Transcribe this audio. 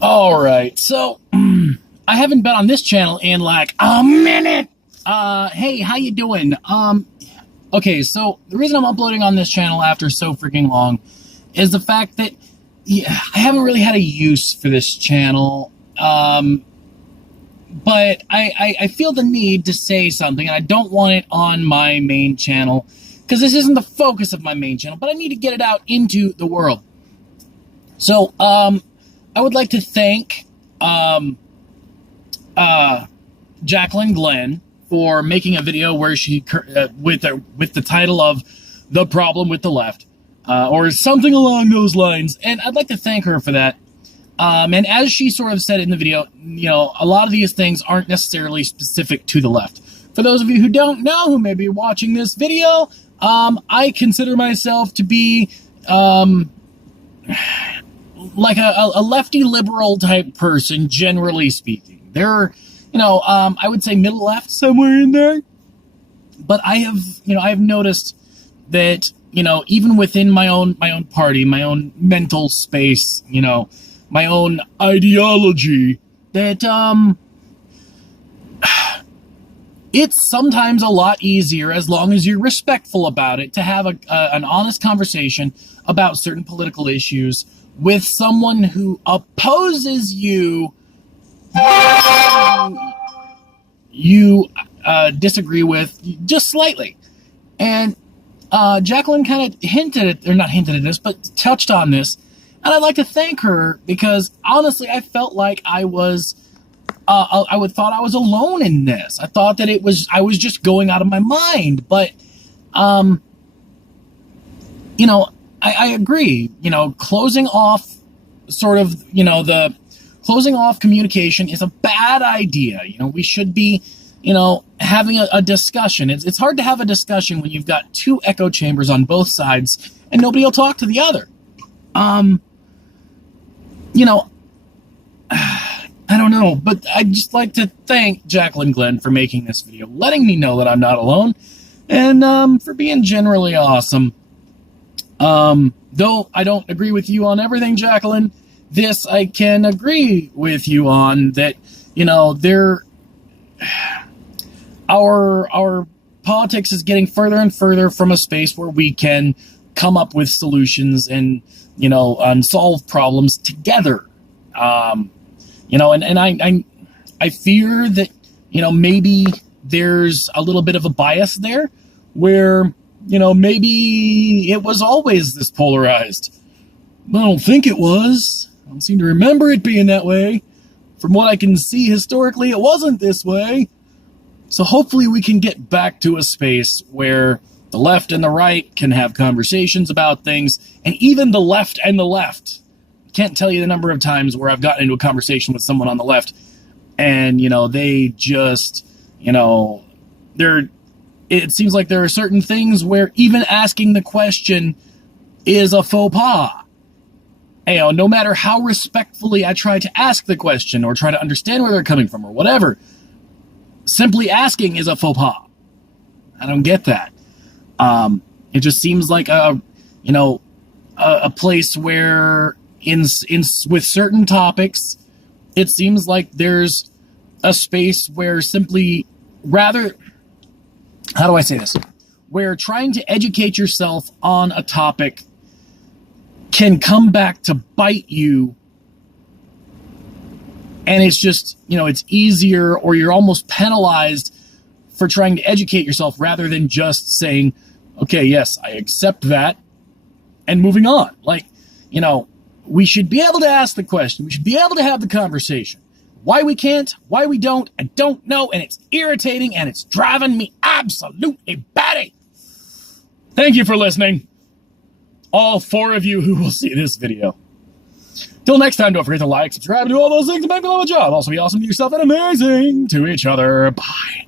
All right, so I haven't been on this channel in like a minute. Hey, how you doing? Okay, so the reason I'm uploading on this channel after so freaking long is the fact that I haven't really had a use for this channel. But I feel the need to say something, and I don't want it on my main channel because this isn't the focus of my main channel, but I need to get it out into the world. So, I would like to thank Jaclyn Glenn for making a video where she with the title of "The Problem with the Left" or something along those lines, and I'd like to thank her for that. And as she sort of said in the video, you know, a lot of these things aren't necessarily specific to the left. For those of you who don't know, who may be watching this video, I consider myself to be like a lefty liberal type person, generally speaking. There, you know, I would say middle left, somewhere in there. But I have noticed that, you know, even within my own party, my own mental space, you know, my own ideology, that it's sometimes a lot easier, as long as you're respectful about it, to have an honest conversation about certain political issues with someone who opposes you disagree with just slightly. And Jaclyn kind of not hinted at this, but touched on this. And I'd like to thank her because, honestly, I felt like I was, thought I was alone in this. I thought that I was just going out of my mind. But, you know, I agree. You know, closing off communication is a bad idea. You know, we should be, you know, having a discussion. It's hard to have a discussion when you've got two echo chambers on both sides and nobody will talk to the other. You know, I don't know, but I'd just like to thank Jaclyn Glenn for making this video, letting me know that I'm not alone, and for being generally awesome. Though I don't agree with you on everything, Jaclyn, this I can agree with you on, that, you know, our politics is getting further and further from a space where we can come up with solutions and, you know, solve problems together. You know, and I fear that, you know, maybe there's a little bit of a bias there where, you know, maybe it was always this polarized. I don't think it was. I don't seem to remember it being that way. From what I can see historically, it wasn't this way. So hopefully we can get back to a space where the left and the right can have conversations about things, and even the left and the left. Can't tell you the number of times where I've gotten into a conversation with someone on the left, and, you know, they just, you know, it seems like there are certain things where even asking the question is a faux pas. You know, no matter how respectfully I try to ask the question or try to understand where they're coming from or whatever, simply asking is a faux pas. I don't get that. It just seems like a place where with certain topics, it seems like there's a space where simply how do I say this? Where trying to educate yourself on a topic can come back to bite you. And it's just, you know, it's easier, or you're almost penalized for trying to educate yourself rather than just saying, okay, yes, I accept that, and moving on. Like, you know, we should be able to ask the question. We should be able to have the conversation. Why we can't, why we don't, I don't know, and it's irritating, and it's driving me absolutely batty. Thank you for listening, all 4 of you who will see this video. Till next time, don't forget to like, subscribe, and do all those things to make the love a job. Also, be awesome to yourself and amazing to each other. Bye.